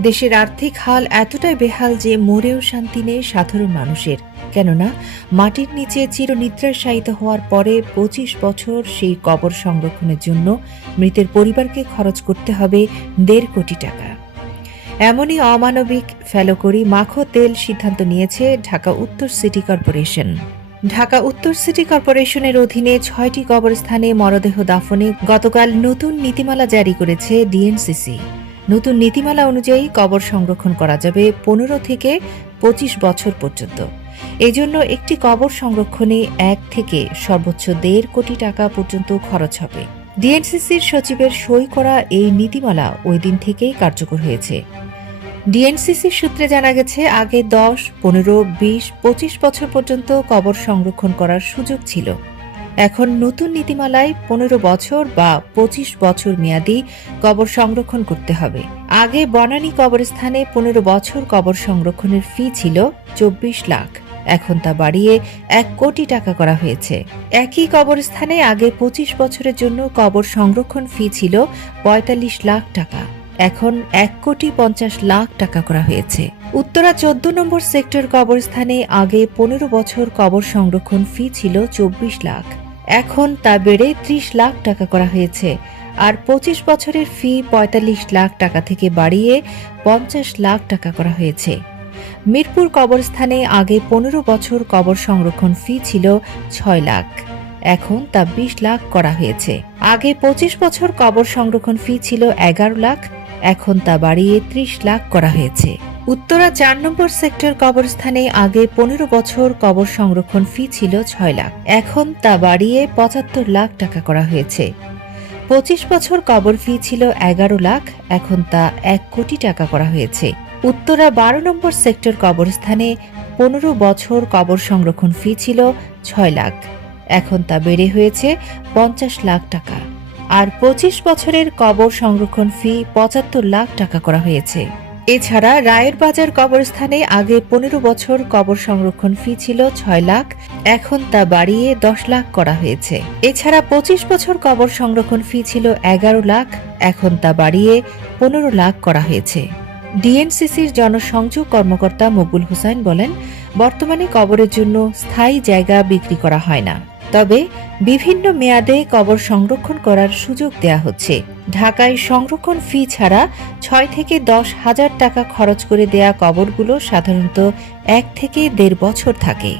দেশের আর্থিক হাল এতটাই বেহাল যে মরেও শান্তি নেই সাধারণ মানুষের। কেননা, মাটির নিচে চিরনিদ্রায় শায়িত হওয়ার পরে পঁচিশ বছর সেই কবর সংরক্ষণের জন্য মৃতের পরিবারকে খরচ করতে হবে দেড় কোটি টাকা। এমনই অমানবিক ফেলো করি মাখো তেল সিদ্ধান্ত নিয়েছে ঢাকা উত্তর সিটি কর্পোরেশন। ঢাকা উত্তর সিটি কর্পোরেশনের অধীনে ছয়টি কবরস্থানে মরদেহ দাফনে গতকাল নতুন নীতিমালা জারি করেছে ডিএনসিসি। নতুন নীতিমালা অনুযায়ী কবর সংরক্ষণ করা যাবে পনেরো থেকে পঁচিশ বছর পর্যন্ত। এজন্য একটি কবর সংরক্ষণে এক থেকে সর্বোচ্চ দেড় কোটি টাকা পর্যন্ত খরচ হবে। ডিএনসিসির সচিবের সই করা এই নীতিমালা ওই দিন থেকেই কার্যকর হয়েছে। ডিএনসিসির সূত্রে জানা গেছে, আগে দশ, পনেরো, বিশ, পঁচিশ বছর পর্যন্ত কবর সংরক্ষণ করার সুযোগ ছিল। এখন নতুন নীতিমালায় পনেরো বছর বা পঁচিশ বছর মেয়াদি কবর সংরক্ষণ করতে হবে। আগে বনানী কবরস্থানে পনেরো বছর কবর সংরক্ষণের ফি ছিল চব্বিশ লাখ। এখন তা বাড়িয়ে এক কোটি টাকা করা হয়েছে। একই কবরস্থানে আগে পঁচিশ বছরের জন্য কবর সংরক্ষণ ফি ছিল পঁয়তাল্লিশ লাখ টাকা। এখন এক কোটি পঞ্চাশ লাখ টাকা করা হয়েছে। উত্তরা চোদ্দ নম্বর সেক্টর কবরস্থানে আগে পনেরো বছর কবর সংরক্ষণ ফি ছিল চব্বিশ লাখ। এখন তা বেড়ে ত্রিশ লাখ টাকা করা হয়েছে। আর পঁচিশ বছরের ফি পঁয়তাল্লিশ লাখ টাকা থেকে বাড়িয়ে পঞ্চাশ লাখ টাকা করা হয়েছে। মিরপুর কবরস্থানে আগে পনেরো বছর কবর সংরক্ষণ ফি ছিল ছয় লাখ। এখন তা বিশ লাখ করা হয়েছে। আগে পঁচিশ বছর কবর সংরক্ষণ ফি ছিল এগারো লাখ, এখন তা বাড়িয়ে ত্রিশ লাখ করা হয়েছে। উত্তরা চার নম্বর সেক্টর কবরস্থানে আগে পনেরো বছর কবর সংরক্ষণ ফি ছিল ছয় লাখ। এখন তা বাড়িয়ে পঁচাত্তর লাখ টাকা করা হয়েছে। পঁচিশ বছর কবর ফি ছিল এগারো লাখ, এখন তা এক কোটি টাকা করা হয়েছে। উত্তরা বারো নম্বর সেক্টর কবরস্থানে পনেরো বছর কবর সংরক্ষণ ফি ছিল ছয় লাখ। এখন তা বেড়ে হয়েছে পঞ্চাশ লাখ টাকা। আর পঁচিশ বছরের কবর সংরক্ষণ ফি পঁচাত্তর লাখ টাকা করা হয়েছে। এছাড়া রায়ের বাজার কবরস্থানে আগে পনেরো বছর কবর সংরক্ষণ ফি ছিল ছয় লাখ, এখন তা বাড়িয়ে দশ লাখ করা হয়েছে। এছাড়া পঁচিশ বছর কবর সংরক্ষণ ফি ছিল এগারো লাখ, এখন তা বাড়িয়ে পনেরো লাখ করা হয়েছে। ডিএনসিসির জনসংযোগ কর্মকর্তা মকবুল হুসাইন বলেন, বর্তমানে কবরের জন্য স্থায়ী জায়গা বিক্রি করা হয় না। তবে বিভিন্ন মেয়াদে কবর সংরক্ষণ করার সুযোগ দেয়া হচ্ছে। ঢাকায় সংরক্ষণ ফি ছাড়া ছয় থেকে দশ হাজার টাকা খরচ করে দেয়া কবরগুলো সাধারণত এক থেকে দেড় বছর থাকে।